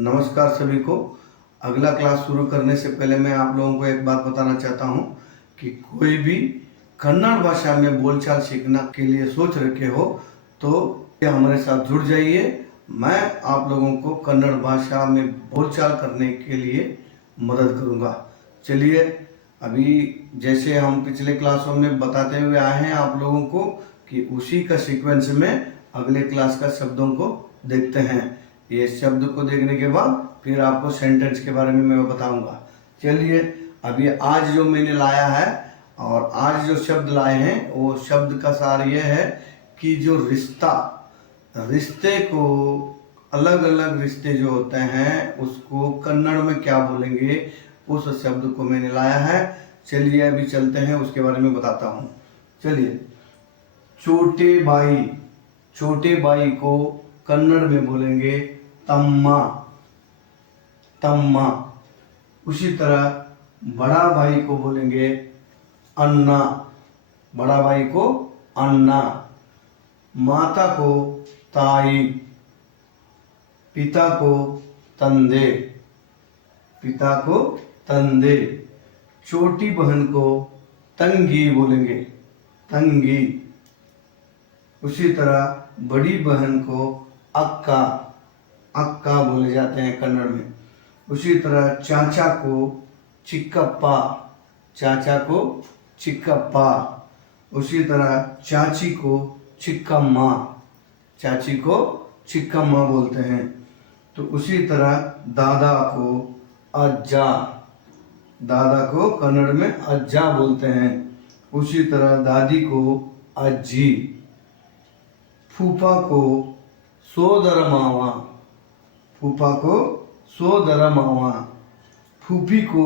नमस्कार सभी को। अगला क्लास शुरू करने से पहले मैं आप लोगों को एक बात बताना चाहता हूँ कि कोई भी कन्नड़ भाषा में बोलचाल सीखने के लिए सोच रखे हो तो हमारे साथ जुड़ जाइए। मैं आप लोगों को कन्नड़ भाषा में बोलचाल करने के लिए मदद करूँगा। चलिए, अभी जैसे हम पिछले क्लासों में बताते हुए आए हैं आप लोगों को कि उसी का सीक्वेंस में अगले क्लास का शब्दों को देखते हैं। ये शब्द को देखने के बाद फिर आपको सेंटेंस के बारे में मैं बताऊंगा। चलिए, अभी आज जो मैंने लाया है और आज जो शब्द लाए हैं वो शब्द का सार ये है कि जो रिश्ते को अलग अलग रिश्ते जो होते हैं उसको कन्नड़ में क्या बोलेंगे, उस शब्द को मैंने लाया है। चलिए अभी चलते हैं, उसके बारे में बताता हूँ। चलिए, छोटे भाई को कन्नड़ में बोलेंगे तम्मा। उसी तरह बड़ा भाई को बोलेंगे अन्ना। माता को ताई, पिता को तंदे। छोटी बहन को तंगी बोलेंगे, उसी तरह बड़ी बहन को अक्का बोले जाते हैं कन्नड़ में। उसी तरह चाचा को चिक्कप्पा। उसी तरह चाची को चिक्कम्मा बोलते हैं। तो उसी तरह दादा को कन्नड़ में अज्जा बोलते हैं। उसी तरह दादी को अज्जी। फूफा को सोदर मावा। फूफी को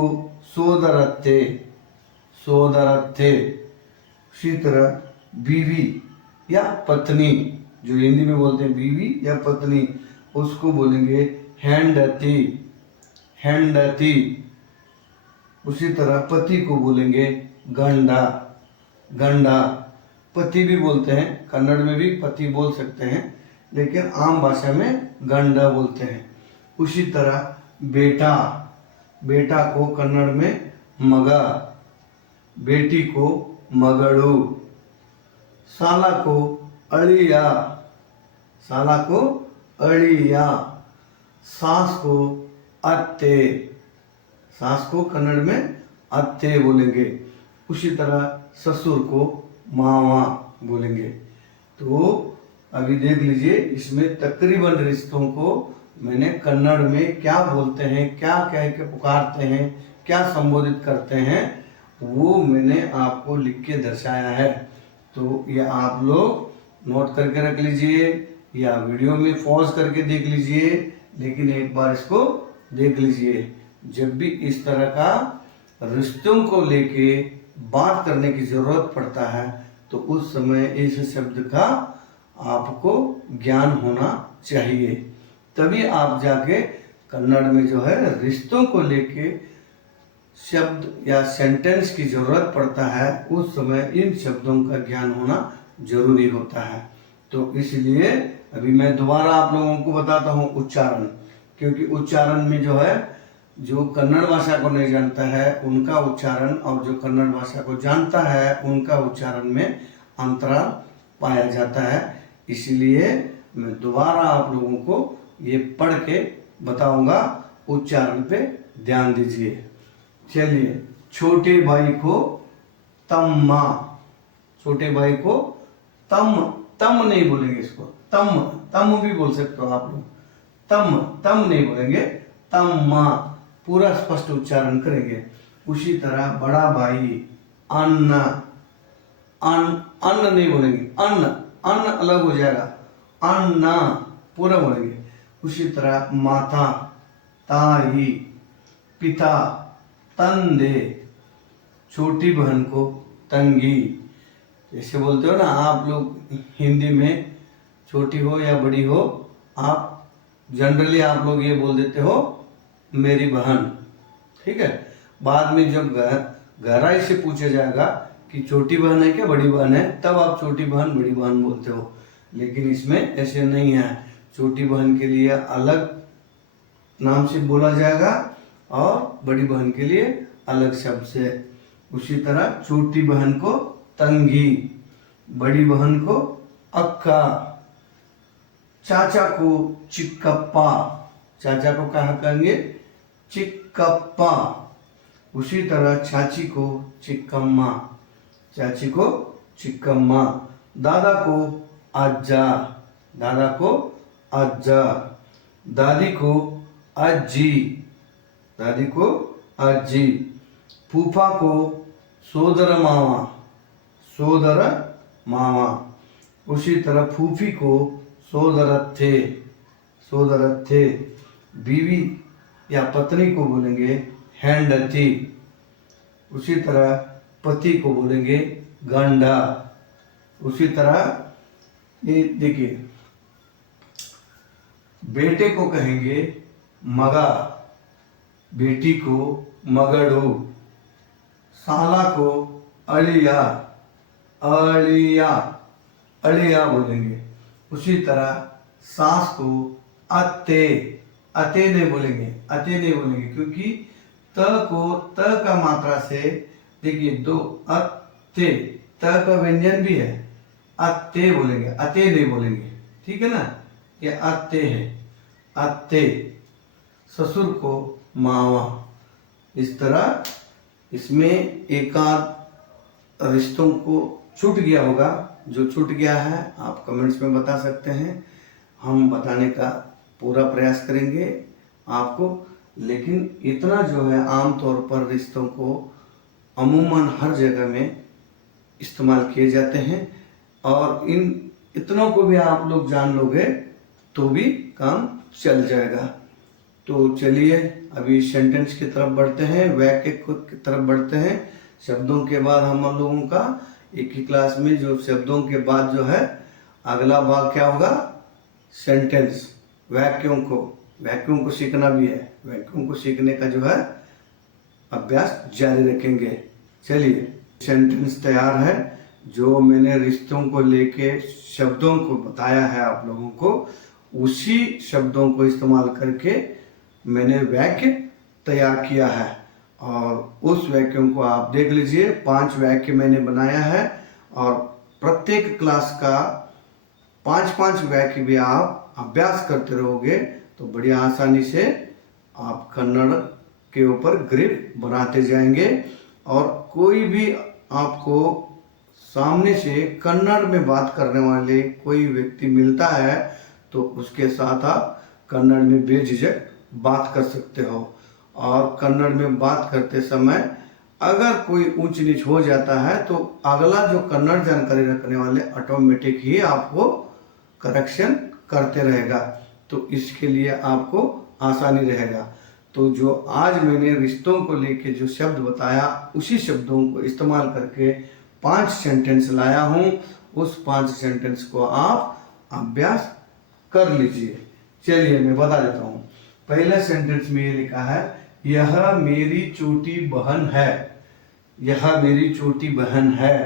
सोदरत्ते। उसी तरह बीवी या पत्नी, जो हिंदी में बोलते हैं बीवी या पत्नी, उसको बोलेंगे हेंडती। उसी तरह पति को बोलेंगे गंडा। पति भी बोलते हैं, कन्नड़ में भी पति बोल सकते हैं, लेकिन आम भाषा में गंडा बोलते हैं। उसी तरह बेटा को कन्नड़ में मगा, बेटी को मगड़ू, साला को अड़िया, सास को कन्नड़ में अत्ते बोलेंगे। उसी तरह ससुर को मामा बोलेंगे। तो अभी देख लीजिए, इसमें तकरीबन रिश्तों को मैंने कन्नड़ में क्या बोलते हैं, क्या कह के पुकारते हैं, क्या संबोधित करते हैं, वो मैंने आपको लिख के दर्शाया है। तो ये आप लोग नोट करके रख लीजिए या वीडियो में पॉज करके देख लीजिए, लेकिन एक बार इसको देख लीजिए। जब भी इस तरह का रिश्तों को लेके बात करने की जरूरत पड़ता है तो उस समय इस शब्द का आपको ज्ञान होना चाहिए, तभी आप जाके कन्नड़ में जो है रिश्तों को लेके शब्द या सेंटेंस की जरूरत पड़ता है, उस समय इन शब्दों का ज्ञान होना जरूरी होता है। तो इसलिए अभी मैं दोबारा आप लोगों को बताता हूँ उच्चारण, क्योंकि उच्चारण में जो है, जो कन्नड़ भाषा को नहीं जानता है उनका उच्चारण और जो कन्नड़ भाषा को जानता है उनका उच्चारण में अंतराल पाया जाता है। इसलिए मैं दोबारा आप लोगों को ये पढ़ के बताऊंगा, उच्चारण पे ध्यान दीजिए। चलिए, छोटे भाई को तम्मा। छोटे भाई को तम नहीं बोलेंगे, इसको तम भी बोल सकते हो आप लोग। तम नहीं बोलेंगे, तम्मा पूरा स्पष्ट उच्चारण करेंगे। उसी तरह बड़ा भाई अन्न नहीं बोलेंगे, अन्न अलग हो जाएगा, अन्ना पूरा बोलेंगे। उसी तरह माता ताई, पिता तंदे, छोटी बहन को तंगी। जैसे बोलते हो ना आप लोग हिंदी में, छोटी हो या बड़ी हो, आप जनरली आप लोग ये बोल देते हो मेरी बहन, ठीक है। बाद में जब गहराई से पूछा जाएगा कि छोटी बहन है क्या बड़ी बहन है, तब आप छोटी बहन बड़ी बहन बोलते हो। लेकिन इसमें ऐसे नहीं है, छोटी बहन के लिए अलग नाम से बोला जाएगा और बड़ी बहन के लिए अलग शब्द से। उसी तरह छोटी बहन को तंगी, बड़ी बहन को अक्का, चाचा को चिक्कप्पा, चाचा को कहा कहेंगे चिक्कप्पा। उसी तरह चाची को चिक्कम्मा, चाची को चिक्कम्मा। दादा को अज्जा, दादा को अज्जा। दादी को अज्जी, दादी को अज्जी। फूफा को सोदर मामा, सोदर मामा। उसी तरह फूफी को सोदरत्थे, सोदरत्थे। बीवी या पत्नी को बोलेंगे हैंडती। उसी तरह पति को बोलेंगे गंडा। उसी तरह ये देखिए, बेटे को कहेंगे मगा, बेटी को मगड़ू। साला को अलिया, अलिया, अलिया बोलेंगे। उसी तरह सास को अत्ते, अते नहीं बोलेंगे, अते नहीं बोलेंगे, क्योंकि त को त का मात्रा से देखिए दो अत्ते, त का व्यंजन भी है, अत्ते बोलेंगे, अते नहीं बोलेंगे, ठीक है ना। ये अत्ते है, अत्ते। ससुर को मावा। इस तरह इसमें एकाध रिश्तों को छूट गया होगा, जो छूट गया है आप कमेंट्स में बता सकते हैं, हम बताने का पूरा प्रयास करेंगे आपको। लेकिन इतना जो है आम तौर पर रिश्तों को अमूमन हर जगह में इस्तेमाल किए जाते हैं, और इन इतनों को भी आप लोग जान लोगे तो भी काम चल जाएगा। तो चलिए अभी सेंटेंस की तरफ बढ़ते हैं, वाक्य की तरफ बढ़ते हैं। शब्दों के बाद हम लोगों का एक ही क्लास में जो शब्दों के बाद जो है अगला भाग क्या होगा, सेंटेंस, वाक्यों को सीखना भी है। वाक्यों को सीखने का जो है अभ्यास जारी रखेंगे। चलिए सेंटेंस तैयार है। जो मैंने रिश्तों को लेके शब्दों को बताया है आप लोगों को, उसी शब्दों को इस्तेमाल करके मैंने वाक्य तैयार किया है, और उस वाक्यों को आप देख लीजिए। 5 वाक्य मैंने बनाया है, और प्रत्येक क्लास का 5-5 वाक्य भी आप अभ्यास करते रहोगे तो बड़ी आसानी से आप कन्नड़ के ऊपर ग्रिप बनाते जाएंगे। और कोई भी आपको सामने से कन्नड़ में बात करने वाले कोई व्यक्ति मिलता है तो उसके साथ आप कन्नड़ में बेझिझक बात कर सकते हो। और कन्नड़ में बात करते समय अगर कोई ऊंच नीच हो जाता है तो अगला जो कन्नड़ जानकारी रखने वाले ऑटोमेटिक ही आपको करेक्शन करते रहेगा, तो इसके लिए आपको आसानी रहेगा। तो जो आज मैंने रिश्तों को लेके जो शब्द बताया, उसी शब्दों को इस्तेमाल करके 5 सेंटेंस लाया हूँ। उस 5 सेंटेंस को आप अभ्यास कर लीजिए। चलिए मैं बता देता हूँ। पहले सेंटेंस में ये लिखा है, यह मेरी छोटी बहन है। यह मेरी छोटी बहन है।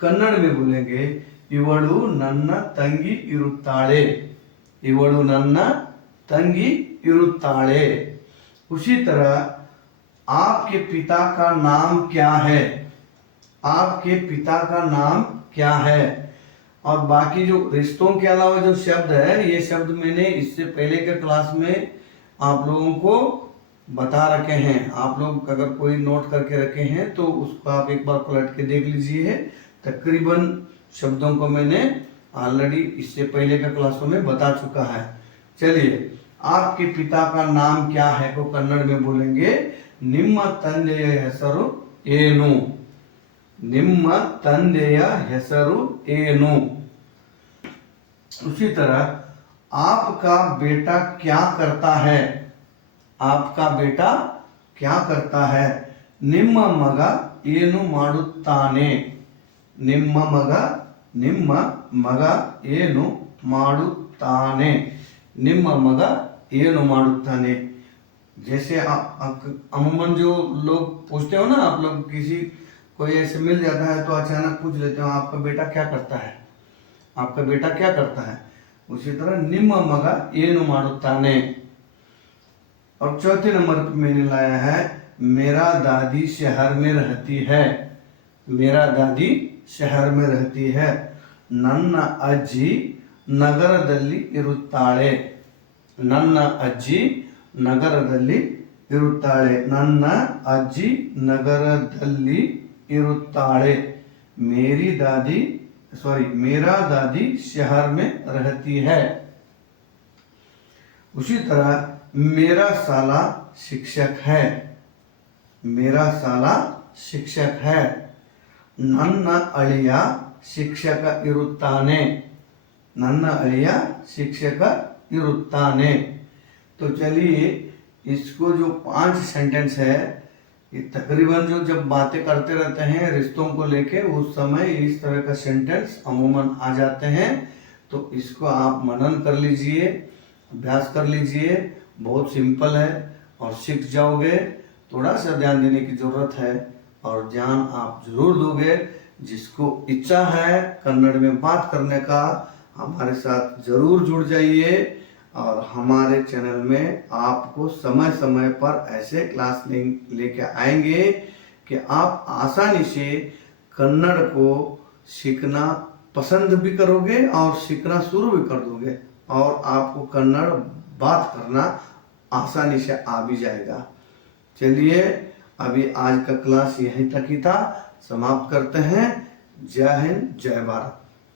कन्नड़ में बोलेंगे इवड़ू नन्ना तंगी इरुत्ताळे, इवड़ू नन्ना तंगी इरुत्ताळे। उसी तरह आपके पिता का नाम क्या है, आपके पिता का नाम क्या है। और बाकी जो रिश्तों के अलावा जो शब्द है, ये शब्द मैंने इससे पहले के क्लास में आप लोगों को बता रखे हैं। आप लोग अगर कोई नोट करके रखे हैं तो उसको आप एक बार पलट के देख लीजिए। तकरीबन शब्दों को मैंने ऑलरेडी इससे पहले के क्लासों में बता चुका है। चलिए, आपके पिता का नाम क्या है को कन्नड़ में बोलेंगे निम्म तंदೆಯ ಹೆಸರು ಏನು, निम्म तंदೆಯ ಹೆಸರು ಏನು। उसी तरह आपका बेटा क्या करता है, आपका बेटा क्या करता है। ನಿಮ್ಮ ಮಗ ಏನು ಮಾಡುತ್ತಾನೆ, ನಿಮ್ಮ ಮಗ ಏನು ಮಾಡುತ್ತಾನೆ, ನಿಮ್ಮ ಮಗ ಏನು ಮಾಡುತ್ತಾನೆ। जैसे अमूमन जो लोग पूछते हो ना, आप लोग किसी कोई ऐसे मिल जाता है तो अचानक पूछ लेते हो आपका बेटा क्या करता है, आपका बेटा क्या करता है। उसी तरह ನಿಮ್ಮ ಮಗ ಏನು ಮಾಡುತ್ತಾನೆ। और चौथे नंबर पे मैंने लाया है मेरा दादी शहर में रहती है। मेरा दादी शहर में रहती है। ನನ್ನ ಅಜ್ಜಿ ನಗರದಲ್ಲಿ ಇರುತ್ತಾಳೆ। ನನ್ನ ಅಜ್ಜಿ ನಗರದಲ್ಲಿ ಇರುತ್ತಾಳೆ। ನನ್ನ ಅಜ್ಜಿ ನಗರದಲ್ಲಿ ಇರುತ್ತಾಳೆ। मेरी दादी मेरा दादी शहर में रहती है। उसी तरह मेरा साला शिक्षक है। मेरा साला शिक्षक है। ನನ್ನ ಅಳಿಯ ಶಿಕ್ಷಕ ಇರುತ್ತಾನೆ। ನನ್ನ ಅಳಿಯ ಶಿक्षक ಇರುತ್ತಾನೆ। तो चलिए इसको जो 5 सेंटेंस है, ये तकरीबन जो जब बातें करते रहते हैं रिश्तों को लेके उस समय इस तरह का सेंटेंस अमूमन आ जाते हैं। तो इसको आप मनन कर लीजिए, अभ्यास कर लीजिए। बहुत सिंपल है और सीख जाओगे। थोड़ा सा ध्यान देने की जरूरत है और ध्यान आप जरूर दोगे। जिसको इच्छा है कन्नड़ में बात करने का हमारे साथ जरूर जुड़ जाइए। और हमारे चैनल में आपको समय समय पर ऐसे क्लास लेके आएंगे कि आप आसानी से कन्नड़ को सीखना पसंद भी करोगे और सीखना शुरू भी कर दोगे और आपको कन्नड़ बात करना आसानी से आ भी जाएगा। चलिए अभी आज का क्लास यहीं तक ही था, समाप्त करते हैं। जय हिंद, जय भारत।